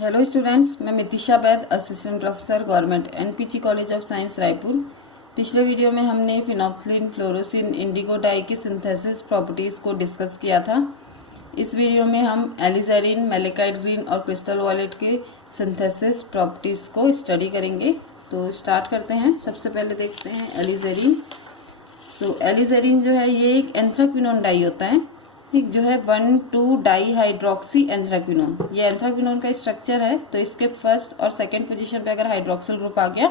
Hello students, मैं Mitisha Baid, assistant professor government NPG college of science Raipur. पिछले video में हमने फिनोक्सिलिन, फ्लोरोसिन, इंडिगो डाई की सिंथेसिस प्रॉपर्टीज को डिस्कस किया था। इस वीडियो में हम एलिज़ेरिन, मैलेकाइट ग्रीन और क्रिस्टल वॉयलेट के सिंथेसिस प्रॉपर्टीज को स्टडी करेंगे। तो स्टार्ट करते हैं। सबसे पहले देखते हैं एलिज़ेरिन। तो एलिज़ेरिन जो है ये एक एंथ्राक्विनोन डाई होता है, ठीक, जो है 1,2 डाई हाइड्रोक्सी एंथ्राक्विनोन। ये एंथ्राक्विनोन का स्ट्रक्चर है। तो इसके फर्स्ट और सेकंड पोजीशन पे अगर हाइड्रोक्सिल ग्रुप आ गया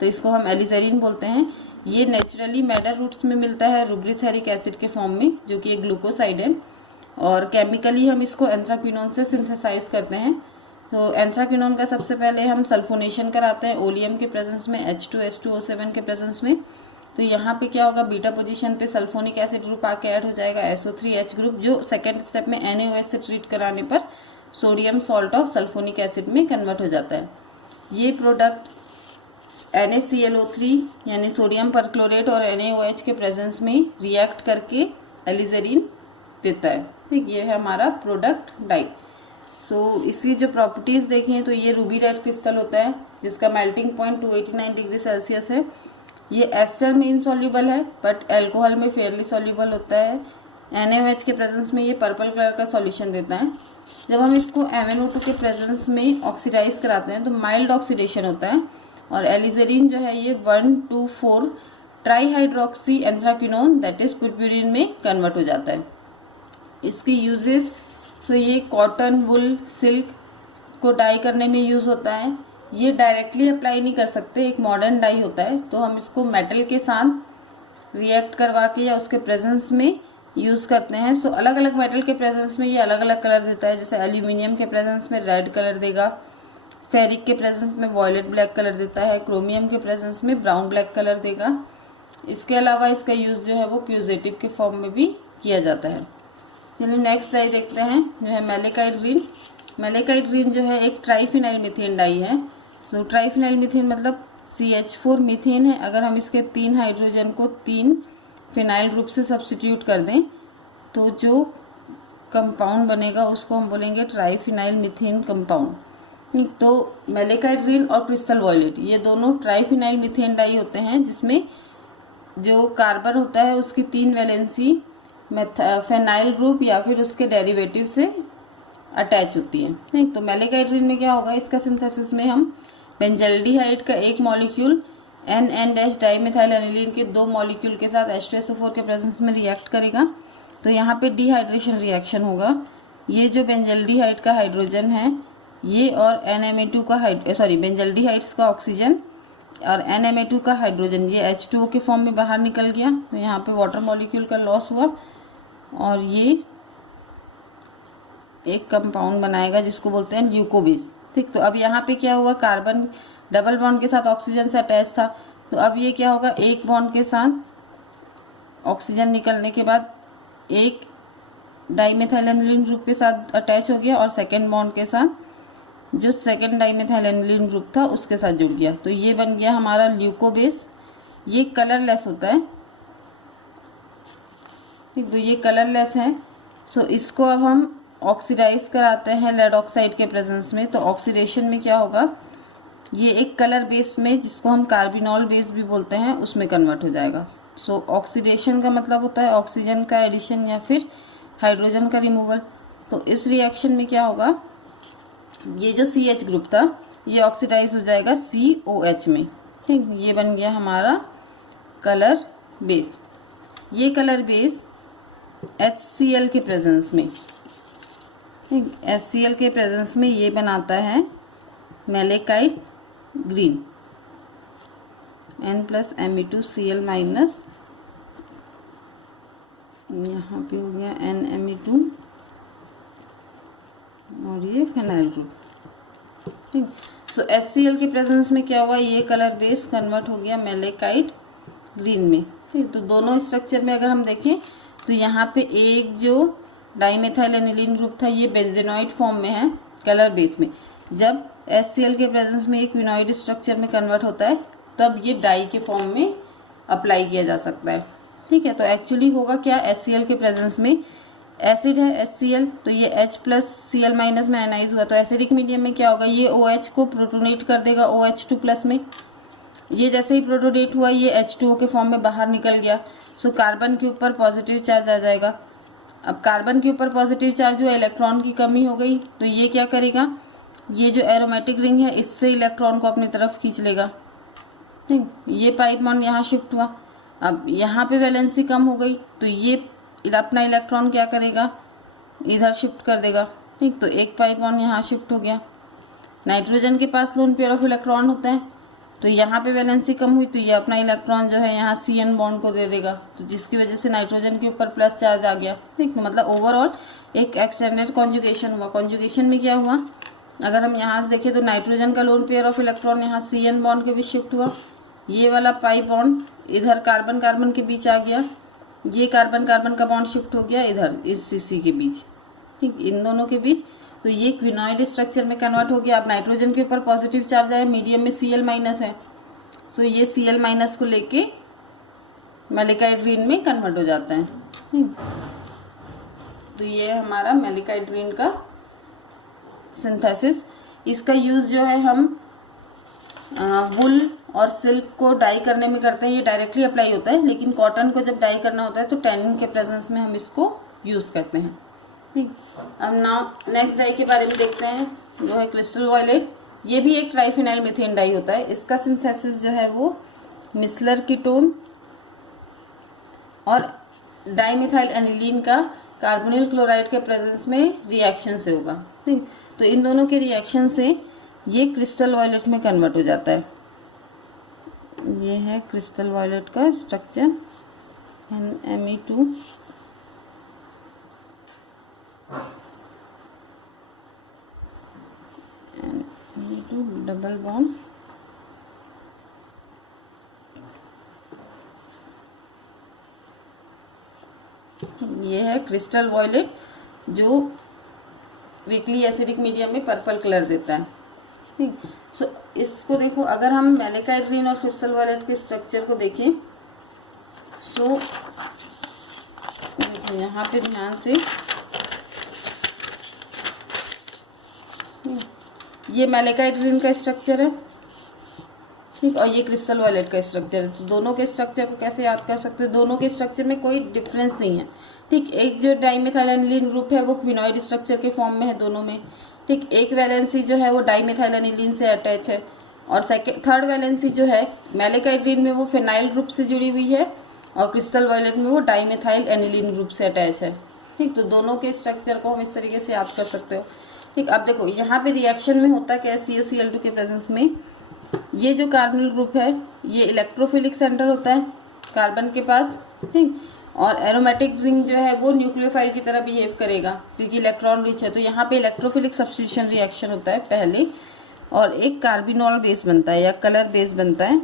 तो इसको हम एलिज़ेरिन बोलते हैं। ये नेचुरली मैडर रूट्स में मिलता है रुब्रिथेरिक एसिड के फॉर्म में, जो कि एक ग्लूकोसाइड है, और केमिकली हम इसको एंथ्राक्विनोन से सिंथेसाइज करते हैं। तो एंथ्राक्विनोन का सबसे पहले हम सल्फोनेशन कराते हैं ओलियम के प्रेजेंस में, H2SO7 के प्रेजेंस में। तो यहाँ पे क्या होगा, बीटा पोजीशन पे सल्फोनिक एसिड ग्रुप आके ऐड हो जाएगा, SO3H ग्रुप, जो सेकेंड स्टेप में NaOH से ट्रीट कराने पर sodium salt of sulphonic acid में कन्वर्ट हो जाता है। ये प्रोडक्ट NaClO3 यानी सोडियम परक्लोरेट और NaOH के प्रेजेंस में रिएक्ट करके एलिज़ेरिन देता है। ठीक, ये है हमारा प्रोडक्ट डाई। इसकी जो प्रॉपर्टीज देखें तो ये रूबी रेड क्रिस्टल होता है, जिसका मेल्टिंग पॉइंट 289 डिग्री सेल्सियस है। ये एस्टर में इनसॉल्युबल है, बट अल्कोहल में फेयरली सॉल्युबल होता है। NaOH के प्रेजेंस में ये पर्पल कलर का सॉल्यूशन देता है। जब हम इसको MnO2 के प्रेजेंस में ऑक्सीडाइज कराते हैं तो माइल्ड ऑक्सीडेशन होता है, और एलिज़ेरिन जो है ये 1,2,4 ट्राईहाइड्रोक्सी एंथ्राक्विनोन दैट इज पुरप्यूरिन में कन्वर्ट हो जाता है। इसके यूजेस, तो ये कॉटन, वुल, सिल्क को डाई करने में यूज होता है। ये डायरेक्टली अप्लाई नहीं कर सकते, एक मॉडर्न डाई होता है, तो हम इसको मेटल के साथ रिएक्ट करवा के या उसके प्रेजेंस में यूज करते हैं। अलग अलग मेटल के प्रेजेंस में ये अलग अलग कलर देता है। जैसे एल्यूमिनियम के प्रेजेंस में रेड कलर देगा, फेरिक के प्रेजेंस में वॉयलेट ब्लैक कलर देता है, क्रोमियम के प्रेजेंस में ब्राउन ब्लैक कलर देगा। इसके अलावा इसका यूज जो है वो प्यूजेटिव के फॉर्म में भी किया जाता है। चलिए नेक्स्ट डाई देखते हैं, जो है मैलेकाइट ग्रीन। मैलेकाइट ग्रीन जो है एक ट्राइफिनाइल मीथेन डाई है। ट्राइफिनाइल मीथेन मतलब CH4 मीथेन है। अगर हम इसके 3 हाइड्रोजन को 3 फिनाइल ग्रुप से सब्स्टिट्यूट कर दें तो जो कंपाउंड बनेगा उसको हम बोलेंगे ट्राइफिनाइल मीथेन कंपाउंड। तो मैलेकाइट ग्रीन और क्रिस्टल वॉयलेट ये दोनों ट्राइफिनाइल मीथेन डाई होते हैं, जिसमें जो कार्बन होता है उसकी 3 वैलेंसी फेनाइल ग्रुप या फिर उसके डेरिवेटिव से अटैच होती है। ठीक, तो मैलेकाइट ग्रीन में क्या होगा, इसका सिंथेसिस में हम बेंजल्डिहाइड का एक मॉलिक्यूल NN- डाइमेथाइल एनिलीन के 2 मॉलिक्यूल के साथ H2SO4 के प्रेजेंस में रिएक्ट करेगा। तो यहाँ पे डिहाइड्रेशन रिएक्शन होगा। ये जो बेंजल्डिहाइड का हाइड्रोजन है ये और NMa2 का बेंजल्डिहाइड्स का ऑक्सीजन और NMa2 का हाइड्रोजन ये H2O के फॉर्म में बाहर निकल गया। तो यहाँ पे वाटर मॉलिक्यूल का लॉस हुआ और ये एक कंपाउंड बनाएगा जिसको बोलते हैं ल्यूकोबेस। ठीक, तो अब यहाँ पे क्या हुआ, कार्बन डबल बॉन्ड के साथ ऑक्सीजन से अटैच था, तो अब ये क्या होगा, एक बॉन्ड के साथ ऑक्सीजन निकलने के बाद एक डाइमेथाइल एनिलीन ग्रुप के साथ अटैच हो गया और सेकेंड बॉन्ड के साथ जो सेकेंड डाइमेथाइल एनिलीन ग्रुप था उसके साथ जुड़ गया। तो ये बन गया हमारा ल्यूकोबेस। ये कलरलेस होता है। ठीक, तो ये कलरलेस है। इसको अब हम ऑक्सीडाइज कराते हैं लेड ऑक्साइड के प्रेजेंस में। तो ऑक्सीडेशन में क्या होगा, ये एक कलर बेस में, जिसको हम कार्बिनॉल बेस भी बोलते हैं, उसमें कन्वर्ट हो जाएगा। ऑक्सीडेशन का मतलब होता है ऑक्सीजन का एडिशन या फिर हाइड्रोजन का रिमूवल। तो इस रिएक्शन में क्या होगा, ये जो CH ग्रुप था ये ऑक्सीडाइज हो जाएगा COH में। ठीक, ये बन गया हमारा कलर बेस। ये कलर बेस HCl के प्रेजेंस में, ठीक, HCl के प्रेजेंस में ये बनाता है मैलेकाइट ग्रीन, N+Me2Cl माइनस, यहाँ पे हो गया NMe2 और ये फेनाइल ग्रुप। ठीक, HCl के प्रेजेंस में क्या हुआ, ये कलर बेस कन्वर्ट हो गया मैलेकाइट ग्रीन में। ठीक, तो दोनों स्ट्रक्चर में अगर हम देखें तो यहाँ पे एक जो डाइमेथाइल एनिलीन ग्रुप था ये बेंजेनॉइड फॉर्म में है कलर बेस में। जब HCl के प्रेजेंस में एक क्विनॉइड स्ट्रक्चर में कन्वर्ट होता है तब ये डाई के फॉर्म में अप्लाई किया जा सकता है। ठीक है, तो एक्चुअली होगा क्या, HCl के प्रेजेंस में एसिड है HCl, तो ये H प्लस Cl माइनस में आयनाइज हुआ, तो एसिडिक मीडियम में क्या होगा, ये OH को प्रोटोनेट कर देगा OH2 प्लस में। ये जैसे ही प्रोटोनेट हुआ ये H2O के फॉर्म में बाहर निकल गया, सो कार्बन के ऊपर पॉजिटिव चार्ज आ जाएगा। अब कार्बन के ऊपर पॉजिटिव चार्ज हुआ, इलेक्ट्रॉन की कमी हो गई, तो ये क्या करेगा, ये जो एरोमेटिक रिंग है इससे इलेक्ट्रॉन को अपनी तरफ खींच लेगा। ठीक, ये पाई बॉन्ड यहाँ शिफ्ट हुआ। अब यहाँ पे वैलेंसी कम हो गई, तो ये अपना इलेक्ट्रॉन क्या करेगा, इधर शिफ्ट कर देगा। ठीक, तो एक पाई बॉन्ड यहाँ शिफ्ट हो गया। नाइट्रोजन के पास लोन पेयर ऑफ इलेक्ट्रॉन होते हैं, तो यहाँ पे वैलेंसी कम हुई, तो ये अपना इलेक्ट्रॉन जो है यहाँ CN बॉन्ड को दे देगा, तो जिसकी वजह से नाइट्रोजन के ऊपर प्लस चार्ज आ गया। ठीक, तो मतलब ओवरऑल एक एक्सटेंडेड कॉन्जुगेशन हुआ। कॉन्जुगेशन में क्या हुआ, अगर हम यहाँ से देखें तो नाइट्रोजन का लोन पेयर ऑफ इलेक्ट्रॉन यहाँ CN बॉन्ड के बीच शिफ्ट हुआ, ये वाला पाई बॉन्ड इधर कार्बन कार्बन के बीच आ गया, ये कार्बन कार्बन का बॉन्ड शिफ्ट हो गया इधर इस CC के बीच। ठीक, इन दोनों के बीच, तो ये क्विनॉइड स्ट्रक्चर में कन्वर्ट हो गया। अब नाइट्रोजन के ऊपर पॉजिटिव चार्ज आया, मीडियम में Cl माइनस है, सो ये Cl माइनस को लेके मेलिकाइड ग्रीन में कन्वर्ट हो जाता है। तो ये हमारा मेलिकाइड ग्रीन का सिंथेसिस। इसका यूज जो है हम वुल और सिल्क को डाई करने में करते हैं, ये डायरेक्टली अप्लाई होता है, लेकिन कॉटन को जब डाई करना होता है तो टैनिन के प्रेजेंस में हम इसको यूज करते हैं। ठीक, अब नाउ नेक्स्ट डाई के बारे में देखते हैं, जो है क्रिस्टल वॉयलेट। ये भी एक ट्राइफिनाइल मीथेन डाई होता है। इसका सिंथेसिस जो है वो मिसलर कीटोन और डाइमिथाइल एनिलीन का कार्बोनिल क्लोराइड के प्रेजेंस में रिएक्शन से होगा। ठीक, तो इन दोनों के रिएक्शन से ये क्रिस्टल वॉयलेट में कन्वर्ट हो जाता है। ये है क्रिस्टल वॉयलेट का स्ट्रक्चर, Me2 डबल बॉन्ड, ये है क्रिस्टल वॉयलेट जो वीकली एसिडिक मीडियम में पर्पल कलर देता है। ठीक, सो इसको देखो, अगर हम मेलिकाइड ग्रीन और क्रिस्टल वॉयलेट के स्ट्रक्चर को देखें, सो देखो यहाँ पे ध्यान से, ये मेलिकाइड ग्रीन का स्ट्रक्चर है। ठीक, और ये क्रिस्टल वॉयलेट का स्ट्रक्चर है। तो दोनों के स्ट्रक्चर को कैसे याद कर सकते हैं, दोनों के स्ट्रक्चर में कोई डिफरेंस नहीं है। ठीक, एक जो डाइमिथाइल एनिलीन ग्रुप है वो क्विनॉइड स्ट्रक्चर के फॉर्म में है दोनों में। ठीक, एक वैलेंसी जो है वो डाइमिथाइल एनिलीन से अटैच है, और थर्ड वैलेंसी जो है मेलिकाइड ग्रीन में वो फिनाइल ग्रुप से जुड़ी हुई है, और क्रिस्टल वॉयलेट में वो डाइमिथाइल एनिलीन ग्रुप से अटैच है। ठीक, तो दोनों के स्ट्रक्चर को हम इस तरीके से याद कर सकते हो। ठीक, अब देखो यहाँ पे रिएक्शन में होता क्या है, COCl2 के प्रेजेंस में ये जो कार्बोनिल ग्रुप है ये इलेक्ट्रोफिलिक सेंटर होता है कार्बन के पास। ठीक, और एरोमेटिक रिंग जो है वो न्यूक्लियोफाइल की तरह बिहेव करेगा क्योंकि इलेक्ट्रॉन रिच है। तो यहाँ पे इलेक्ट्रोफिलिक सब्स्टिट्यूशन रिएक्शन होता है पहले, और एक कार्बिनॉल बेस बनता है या कलर बेस बनता है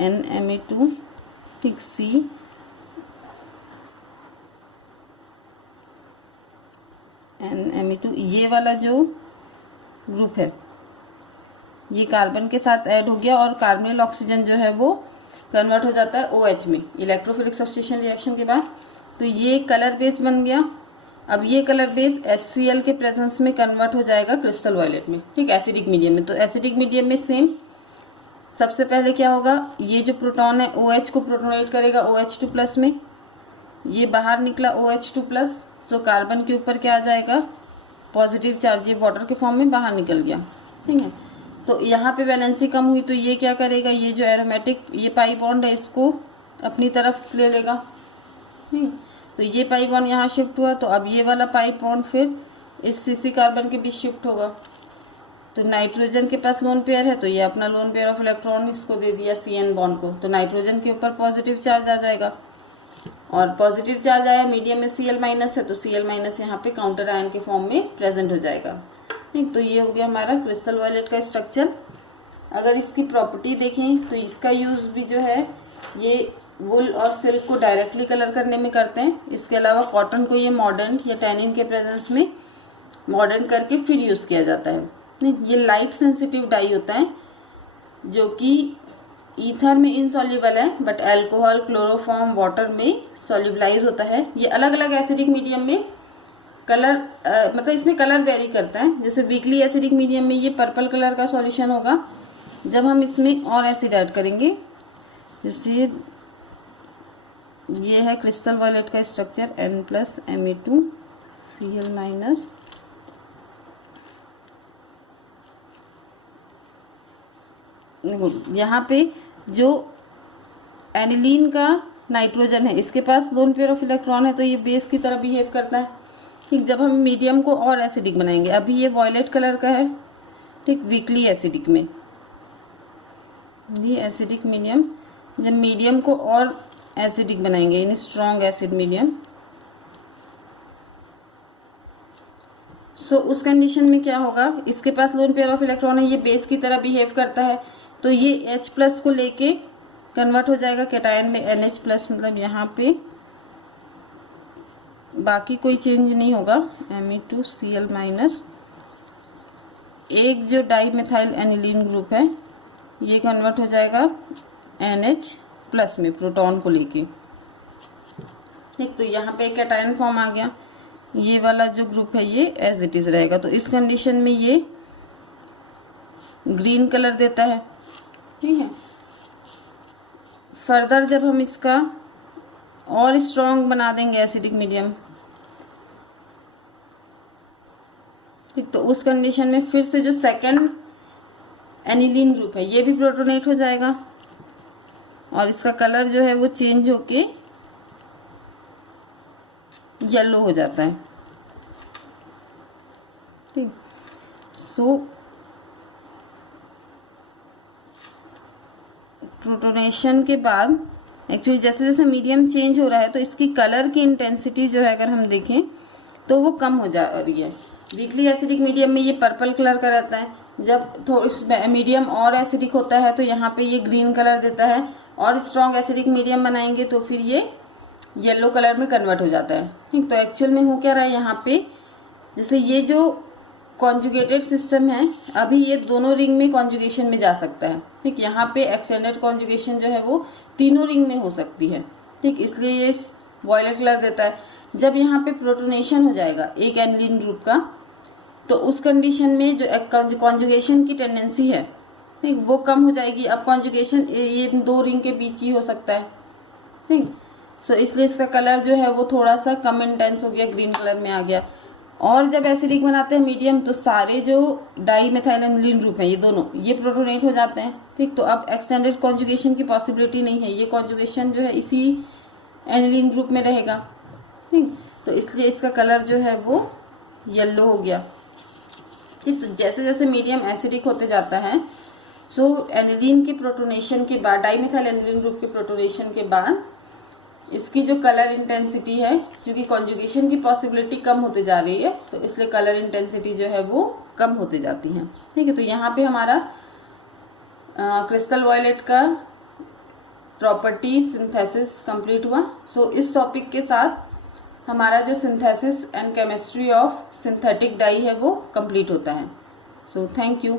NMe2। ठीक, C NMe2, ये वाला जो ग्रुप है ये कार्बन के साथ ऐड हो गया, और कार्बोनिल ऑक्सीजन जो है वो कन्वर्ट हो जाता है OH में इलेक्ट्रोफिलिक सब्स्टिट्यूशन रिएक्शन के बाद। तो ये कलर बेस बन गया। अब ये कलर बेस HCl के प्रेजेंस में कन्वर्ट हो जाएगा क्रिस्टल वॉयलेट में। ठीक, एसिडिक मीडियम में। तो एसिडिक मीडियम में सेम, सबसे पहले क्या होगा, ये जो प्रोटॉन है OH को प्रोटोनेट करेगा OH2 प्लस में, ये बाहर निकला OH2 प्लस, तो कार्बन के ऊपर क्या आ जाएगा, पॉजिटिव चार्ज, ये वाटर के फॉर्म में बाहर निकल गया। ठीक है, तो यहाँ पे वैलेंसी कम हुई, तो ये क्या करेगा, ये जो एरोमेटिक ये पाई बॉन्ड है इसको अपनी तरफ ले लेगा। ठीक, तो ये पाई बॉन्ड यहाँ शिफ्ट हुआ, तो अब ये वाला पाई बॉन्ड फिर इस CC कार्बन के बीच शिफ्ट होगा। तो नाइट्रोजन के पास लोन पेयर है, तो ये अपना लोन पेयर ऑफ इलेक्ट्रॉन इसको दे दिया CN बॉन्ड को, तो नाइट्रोजन के ऊपर पॉजिटिव चार्ज आ जाएगा, और पॉजिटिव चार्ज आया, मीडियम में Cl माइनस है, तो Cl माइनस यहाँ पे काउंटर आयन के फॉर्म में प्रेजेंट हो जाएगा। ठीक, तो ये हो गया हमारा क्रिस्टल वॉयलेट का स्ट्रक्चर। अगर इसकी प्रॉपर्टी देखें तो इसका यूज भी जो है ये वुल और सिल्क को डायरेक्टली कलर करने में करते हैं। इसके अलावा कॉटन को ये मॉडर्न या टैनिन के प्रेजेंस में मॉडर्न करके फिर यूज किया जाता है। ये लाइट सेंसिटिव डाई होता है जो कि ईथर में इनसॉल्युबल है, बट अल्कोहल, क्लोरोफॉर्म, वाटर में सॉल्युबलाइज होता है। ये अलग अलग एसिडिक मीडियम में कलर मतलब इसमें कलर वेरी करता है। जैसे वीकली एसिडिक मीडियम में ये पर्पल कलर का सॉल्यूशन होगा। जब हम इसमें और एसिड ऐड करेंगे, जैसे ये है क्रिस्टल वायलेट का स्ट्रक्चर N+Ma2Cl-। देखो यहाँ पे जो एनिलीन का नाइट्रोजन है, इसके पास लोन पेयर ऑफ इलेक्ट्रॉन है, तो ये बेस की तरह बिहेव करता है। ठीक, जब हम मीडियम को और एसिडिक बनाएंगे, अभी ये वॉयलेट कलर का है, ठीक, वीकली एसिडिक में ये एसिडिक मीडियम, जब मीडियम को और एसिडिक बनाएंगे इन स्ट्रॉन्ग एसिड मीडियम, सो उस कंडीशन में क्या होगा, इसके पास लोन पेयर ऑफ इलेक्ट्रॉन है, ये बेस की तरह बिहेव करता है, तो ये H+ को लेके कन्वर्ट हो जाएगा कैटायन में NH+, मतलब यहाँ पे बाकी कोई चेंज नहीं होगा। Me2Cl-। एक जो डाई मिथाइल एनिलीन ग्रुप है ये कन्वर्ट हो जाएगा NH+ में प्रोटॉन को लेके। ठीक, तो यहाँ पे कैटायन फॉर्म आ गया। ये वाला जो ग्रुप है ये एज इट इज रहेगा। तो इस कंडीशन में ये ग्रीन कलर देता है। ठीक है, फर्दर जब हम इसका और स्ट्रॉन्ग बना देंगे एसिडिक मीडियम, ठीक, तो उस कंडीशन में फिर से जो सेकंड एनिलीन ग्रुप है ये भी प्रोटोनेट हो जाएगा और इसका कलर जो है वो चेंज होके येलो हो जाता है। ठीक, सो प्रोटोनेशन के बाद एक्चुअली जैसे जैसे मीडियम चेंज हो रहा है तो इसकी कलर की इंटेंसिटी जो है अगर हम देखें तो वो कम हो जा रही है। वीकली एसिडिक मीडियम में ये पर्पल कलर का रहता है, जब थोड़ा मीडियम और एसिडिक होता है तो यहाँ पे ये ग्रीन कलर देता है, और स्ट्रॉन्ग एसिडिक मीडियम बनाएंगे तो फिर ये येलो कलर में कन्वर्ट हो जाता है। ठीक, तो एक्चुअल में हो क्या रहा है यहाँ पे, जैसे ये जो कॉन्जुगेटेड सिस्टम है अभी ये दोनों रिंग में कॉन्जुगेशन में जा सकता है। ठीक, यहाँ पे एक्सटेंडेड कॉन्जुगेशन जो है वो तीनों रिंग में हो सकती है। ठीक, इसलिए ये वॉयलेट कलर देता है। जब यहाँ पे प्रोटोनेशन हो जाएगा एक एनिलीन ग्रुप का, तो उस कंडीशन में जो कॉन्जुगेशन की टेंडेंसी है, ठीक, वो कम हो जाएगी। अब कॉन्जुगेशन ये दो रिंग के बीच ही हो सकता है। ठीक, सो इसलिए इसका कलर जो है वो थोड़ा सा कम इंटेंस हो गया, ग्रीन कलर में आ गया। और जब एसिडिक बनाते हैं मीडियम तो सारे जो डाई मिथाइल एनिलीन ग्रुप है ये दोनों ये प्रोटोनेट हो जाते हैं। ठीक, तो अब एक्सटेंडेड कॉन्जुगेशन की पॉसिबिलिटी नहीं है, ये कॉन्जुगेशन जो है इसी एनिलीन ग्रुप में रहेगा। ठीक, तो इसलिए इसका कलर जो है वो येलो हो गया। ठीक, तो जैसे जैसे मीडियम एसिडिक होते जाता है सो एनिलीन के प्रोटोनेशन के बाद, डाई मिथाइल एनिलीन ग्रुप के प्रोटोनेशन के बाद इसकी जो कलर इंटेंसिटी है, क्योंकि कॉन्जुगेशन की पॉसिबिलिटी कम होते जा रही है तो इसलिए कलर इंटेंसिटी जो है वो कम होते जाती है। ठीक है, तो यहाँ पे हमारा क्रिस्टल वॉयलेट का प्रॉपर्टी सिंथेसिस कंप्लीट हुआ। सो इस टॉपिक के साथ हमारा जो synthesis and chemistry of synthetic die है वो कंप्लीट होता है। So thank you.